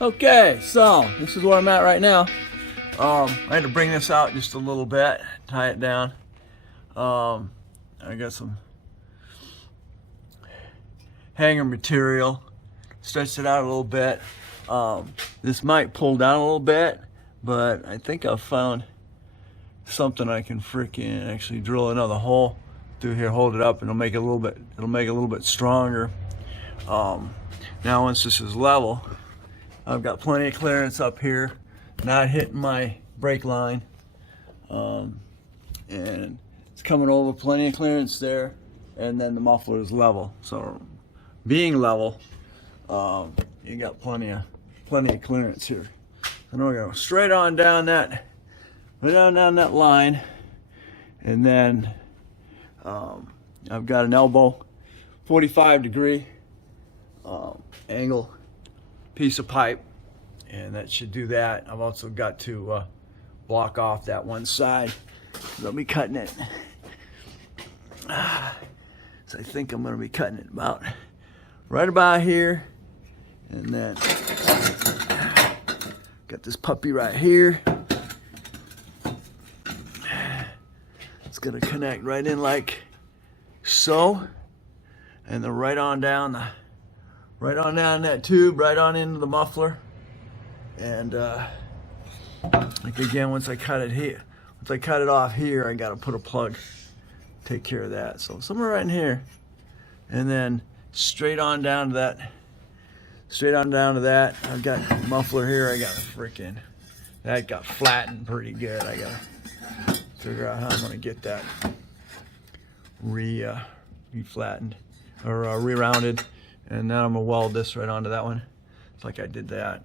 Okay, so this is where I'm at right now. I had to bring this out just a little bit, tie it down. I got some hanger material, stretched it out a little bit. This might pull down a little bit, but I think I've found something I can freaking actually drill another hole through here, hold it up, and it'll make it a little bit stronger. Now once this is level, I've got plenty of clearance up here, not hitting my brake line, and it's coming over, plenty of clearance there, and then the muffler is level. So being level, you got plenty of clearance here. And we're going straight on down that, right on down that line, and then I've got an elbow 45-degree angle piece of pipe, and that should do that. I've also got to block off that one side. I'll be cutting it. So I think I'm going to be cutting it right about here, and then got this puppy right here. It's going to connect right in like so, and then right on down that tube, right on into the muffler. And like again, once I cut it off here, I got to put a plug, take care of that. So somewhere right in here, and then straight on down to that. I've got the muffler here. I got that got flattened pretty good. I got to figure out how I'm going to get that re-flattened or re-rounded. And now I'm going to weld this right onto that one. It's like I did that.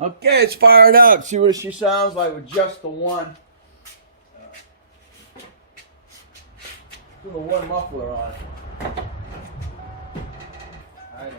Okay, it's fired up. See what she sounds like with just the one. Put the one muffler on it. I don't.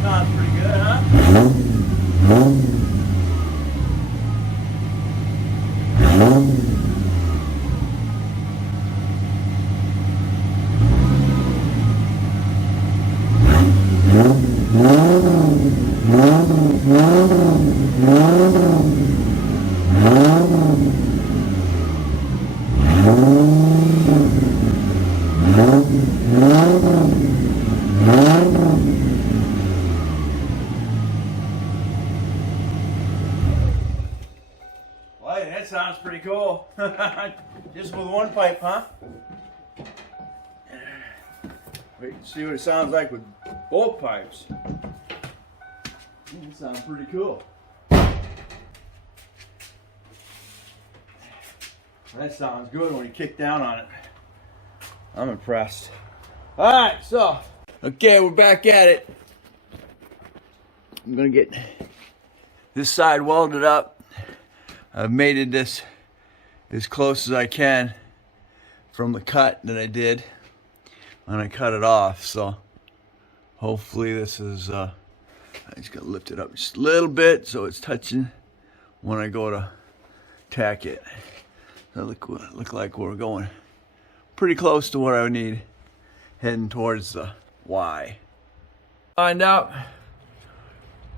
Sounds pretty good, huh? Well, that sounds pretty cool. Just with one pipe, huh? Wait, see what it sounds like with both pipes. That sounds pretty cool. That sounds good when you kick down on it. I'm impressed. Alright, so, okay, we're back at it. I'm gonna get this side welded up. I've made it this as close as I can from the cut that I did when I cut it off. So hopefully this is, I just gotta lift it up just a little bit so it's touching when I go to tack it. That look like we're going pretty close to what I need, heading towards the Y. Find out.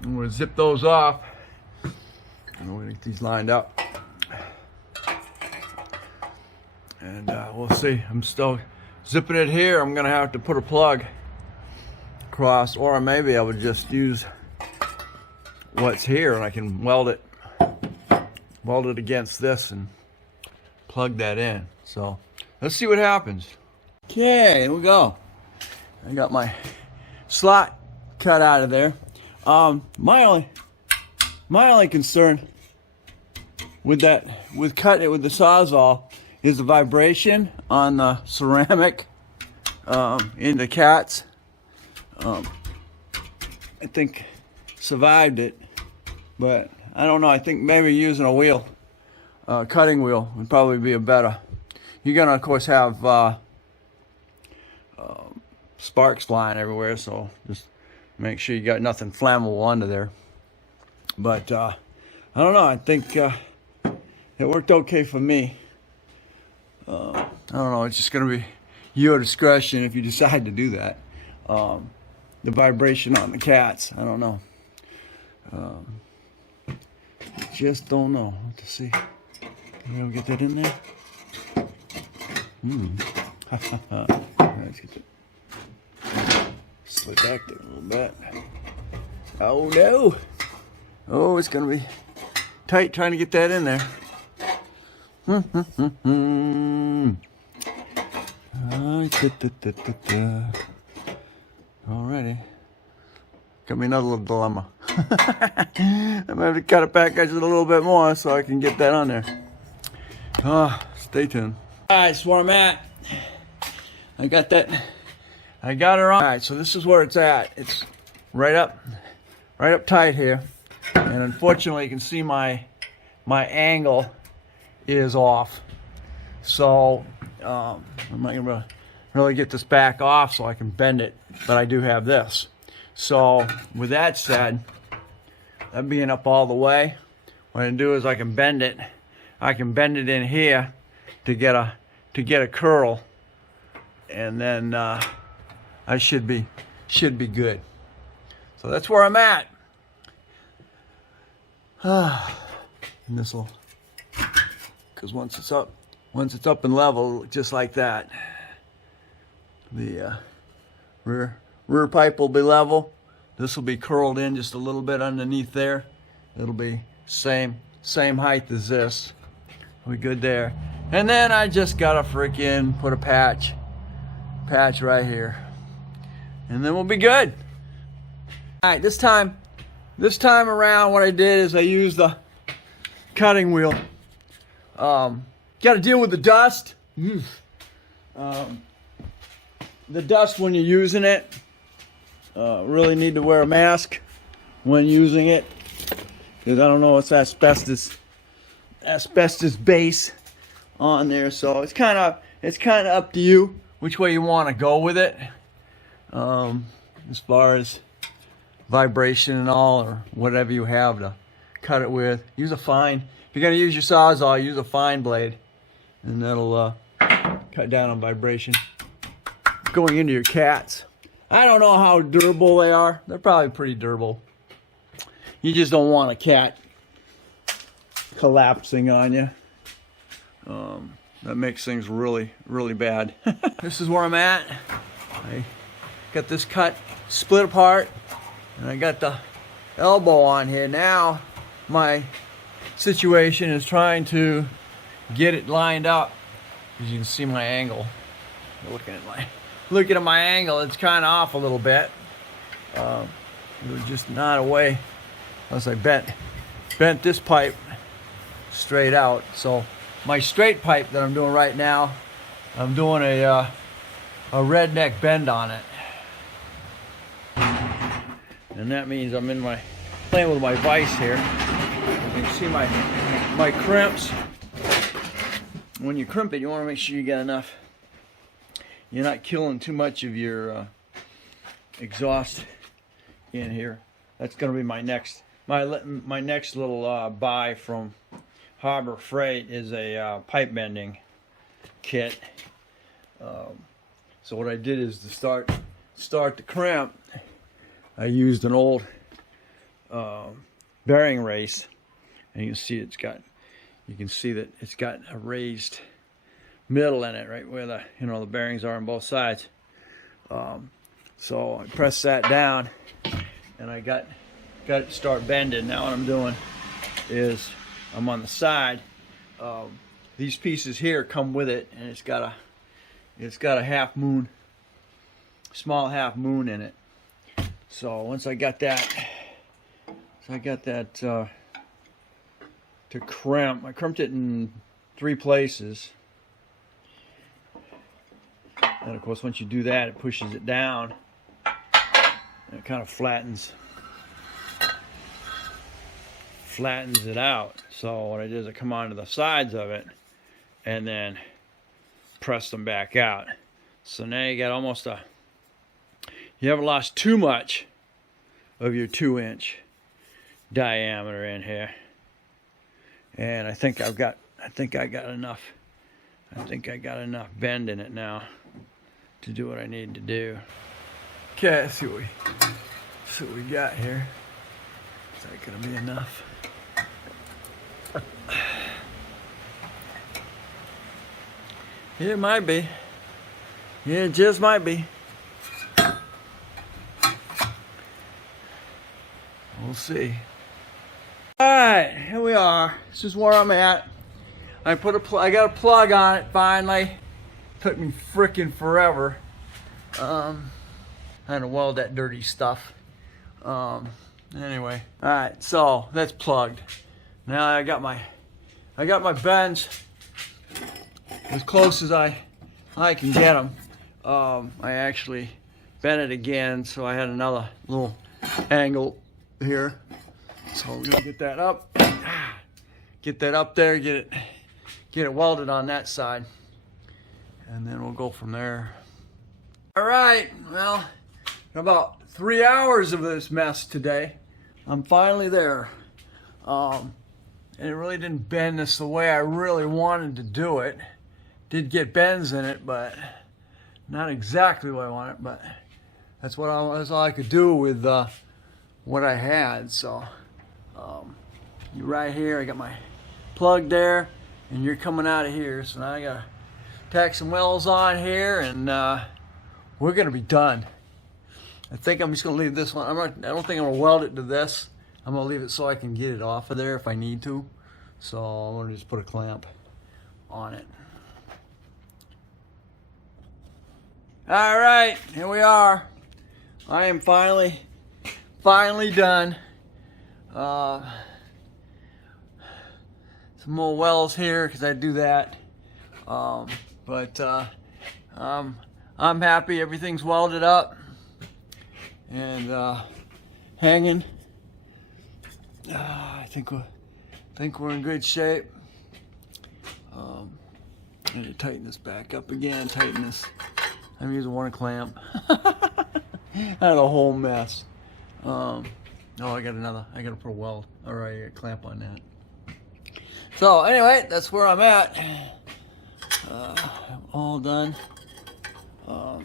I'm gonna zip those off. I'm gonna get these lined up, and we'll see. I'm still zipping it here. I'm gonna have to put a plug across, or maybe I would just use what's here, and I can weld it against this and plug that in. So let's see what happens. Okay, here we go. I got my slot cut out of there. My only concern with cutting it with the Sawzall is the vibration on the ceramic in the cats. I think survived it, but I don't know. I think maybe using a wheel, cutting wheel, would probably be a better. You're gonna, of course, have sparks flying everywhere, so just make sure you got nothing flammable under there. But I don't know. I think it worked okay for me. I don't know. It's just gonna be your discretion if you decide to do that. The vibration on the cats, I don't know. Just don't know. Let's see. Can we get that in there? Let's get that. Slip back there a little bit. Oh no! Oh, it's gonna be tight trying to get that in there. Alrighty. Got me another little dilemma. I'm gonna have to cut it back just a little bit more so I can get that on there. Stay tuned. Alright, that's where I'm at. I got her on. Alright, so this is where it's at. It's right up tight here. And unfortunately you can see my angle is off. So I'm not gonna really get this back off so I can bend it, but I do have this. So with that said, that being up all the way, what I can do is I can bend it in here to get a curl, and then I should be good. So that's where I'm at. And this will, because once it's up and level, just like that, the rear pipe will be level. This will be curled in just a little bit underneath there. It'll be same height as this. We're good there. And then I just gotta freaking put a patch right here, and then we'll be good. All right, this time around, what I did is I used the cutting wheel. Got to deal with the dust. The dust when you're using it. Really need to wear a mask when using it, because I don't know, it's asbestos base on there. So it's kind of up to you which way you want to go with it, as far as vibration and all, or whatever you have to cut it with. Use a fine. If you're gonna use your Sawzall, use a fine blade, and that'll cut down on vibration going into your cats. I don't know how durable they are. They're probably pretty durable. You just don't want a cat collapsing on you. That makes things really, really bad. This is where I'm at. I got this cut split apart, and I got the elbow on here. Now my situation is trying to get it lined up. As you can see my angle. Looking at my angle, it's kind of off a little bit. It was just not a way, unless I bent this pipe straight out. So my straight pipe that I'm doing right now, I'm doing a redneck bend on it, and that means I'm playing with my vise here. You can see my crimps. When you crimp it, you want to make sure you get enough. You're not killing too much of your exhaust in here. That's going to be my next little buy from Harbor Freight is a pipe bending kit. So what I did is to start the crimp, I used an old bearing race, and you can see that it's got a raised middle in it, right where the bearings are on both sides. So I pressed that down, and I got got it to start bending. Now what I'm doing is I'm on the side. These pieces here come with it, and it's got a half moon, small half moon in it. So once I got that, to crimp. I crimped it in 3 places. And of course, once you do that, it pushes it down, and it kind of flattens it out. So what I did is I come onto the sides of it and then press them back out. So now you got almost you haven't lost too much of your 2-inch diameter in here. And I think I got enough bend in it now to do what I need to do. Okay, let's see what we got here. Is that gonna be enough? It might be. Yeah, it just might be. We'll see. Alright, here we are. This is where I'm at. I got a plug on it finally. Took me frickin' forever. I had to weld that dirty stuff. Anyway, alright, so that's plugged. Now I got my bends as close as I can get them. I actually bent it again, so I had another little angle here. So we're gonna get that up there, get it welded on that side, and then we'll go from there. All right, well, about 3 hours of this mess today. I'm finally there. And it really didn't bend this the way I really wanted to do it. Did get bends in it, but not exactly what I wanted. But that's all I could do with what I had. So you right here, I got my plug there, and you're coming out of here. So now I gotta tack some welds on here, and we're gonna be done. I think I'm just gonna leave this one. I don't think I'm gonna weld it to this. I'm gonna leave it so I can get it off of there if I need to. So I'm gonna just put a clamp on it. All right, here we are. I am finally done. Some more welds here because I do that. But I'm happy. Everything's welded up and hanging. I think we're in good shape. I need to tighten this back up again. Tighten this. I'm using one clamp. I had a whole mess. Oh, I gotta put a weld. All right, I got a clamp on that. So anyway, that's where I'm at. All done. For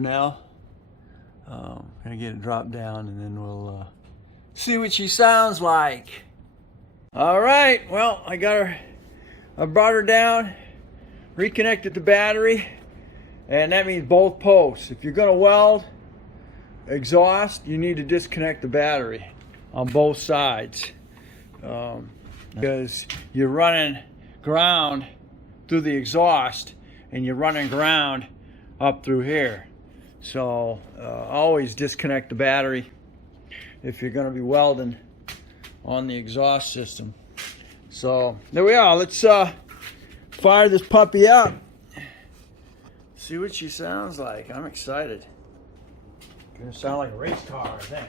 now, gonna get it dropped down, and then we'll see what she sounds like. All right, well, I brought her down, reconnected the battery, and that means both posts. If you're gonna weld exhaust, you need to disconnect the battery on both sides, because you're running ground through the exhaust, and you're running ground up through here. So always disconnect the battery if you're going to be welding on the exhaust system. So there we are. Let's fire this puppy up. See what she sounds like. I'm excited. Gonna sound like a race car, I think.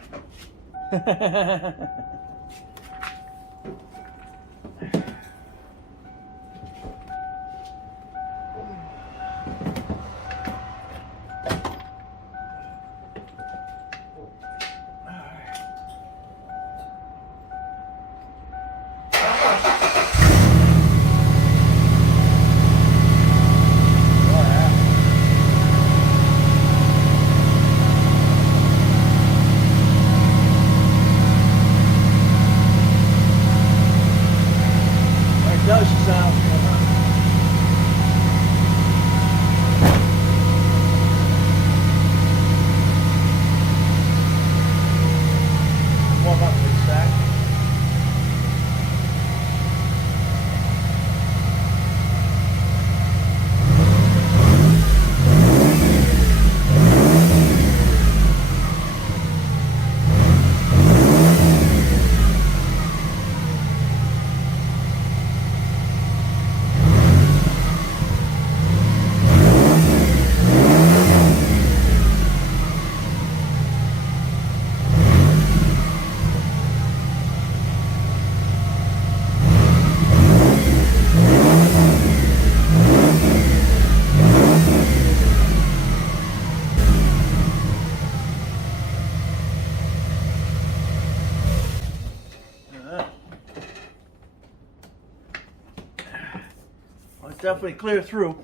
it's definitely clear through.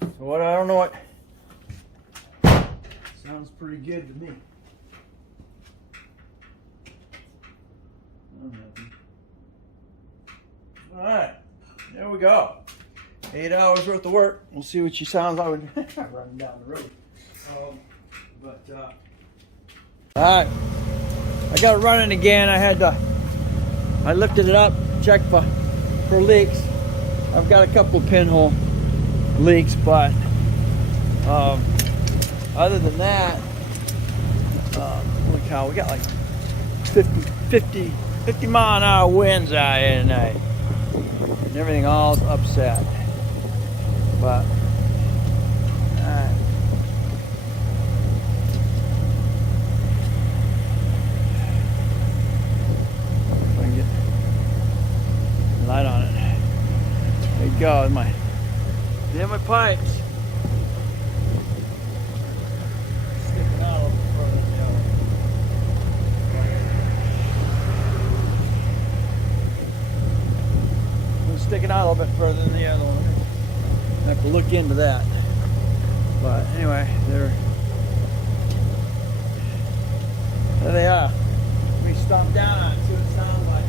So what, I don't know what. Sounds pretty good to me. Alright, there we go. 8 hours worth of work. We'll see what she sounds like running down the road. Alright, I got it running again. I lifted it up, checked for leaks. I've got a couple of pinhole leaks, but other than that, holy cow, we got like 50 mile an hour winds out here tonight. And everything all upset. But if I can get light on it. There you go. There my pipes. Sticking out a little further than the other. Sticking out a little bit further than the other one. I have to look into that. But anyway, there they are. Let me stomp down on it and see what it sounds like.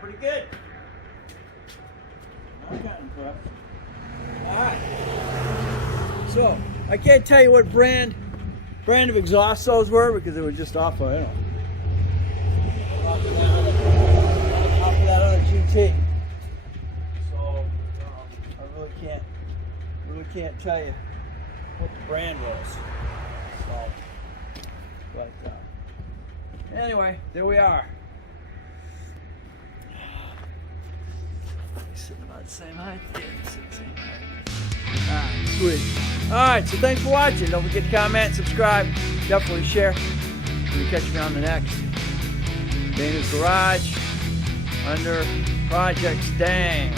Pretty good. I'm kind of impressed. Alright. So, I can't tell you what brand of exhaust those were because it was just off of, off of that other GT. So, I really can't tell you what the brand was. So, but anyway, there we are. Sitting about the same height. Alright, sweet. Alright, so thanks for watching. Don't forget to comment, subscribe, definitely share. You can catch me on the next Dana's Garage under Project Stang.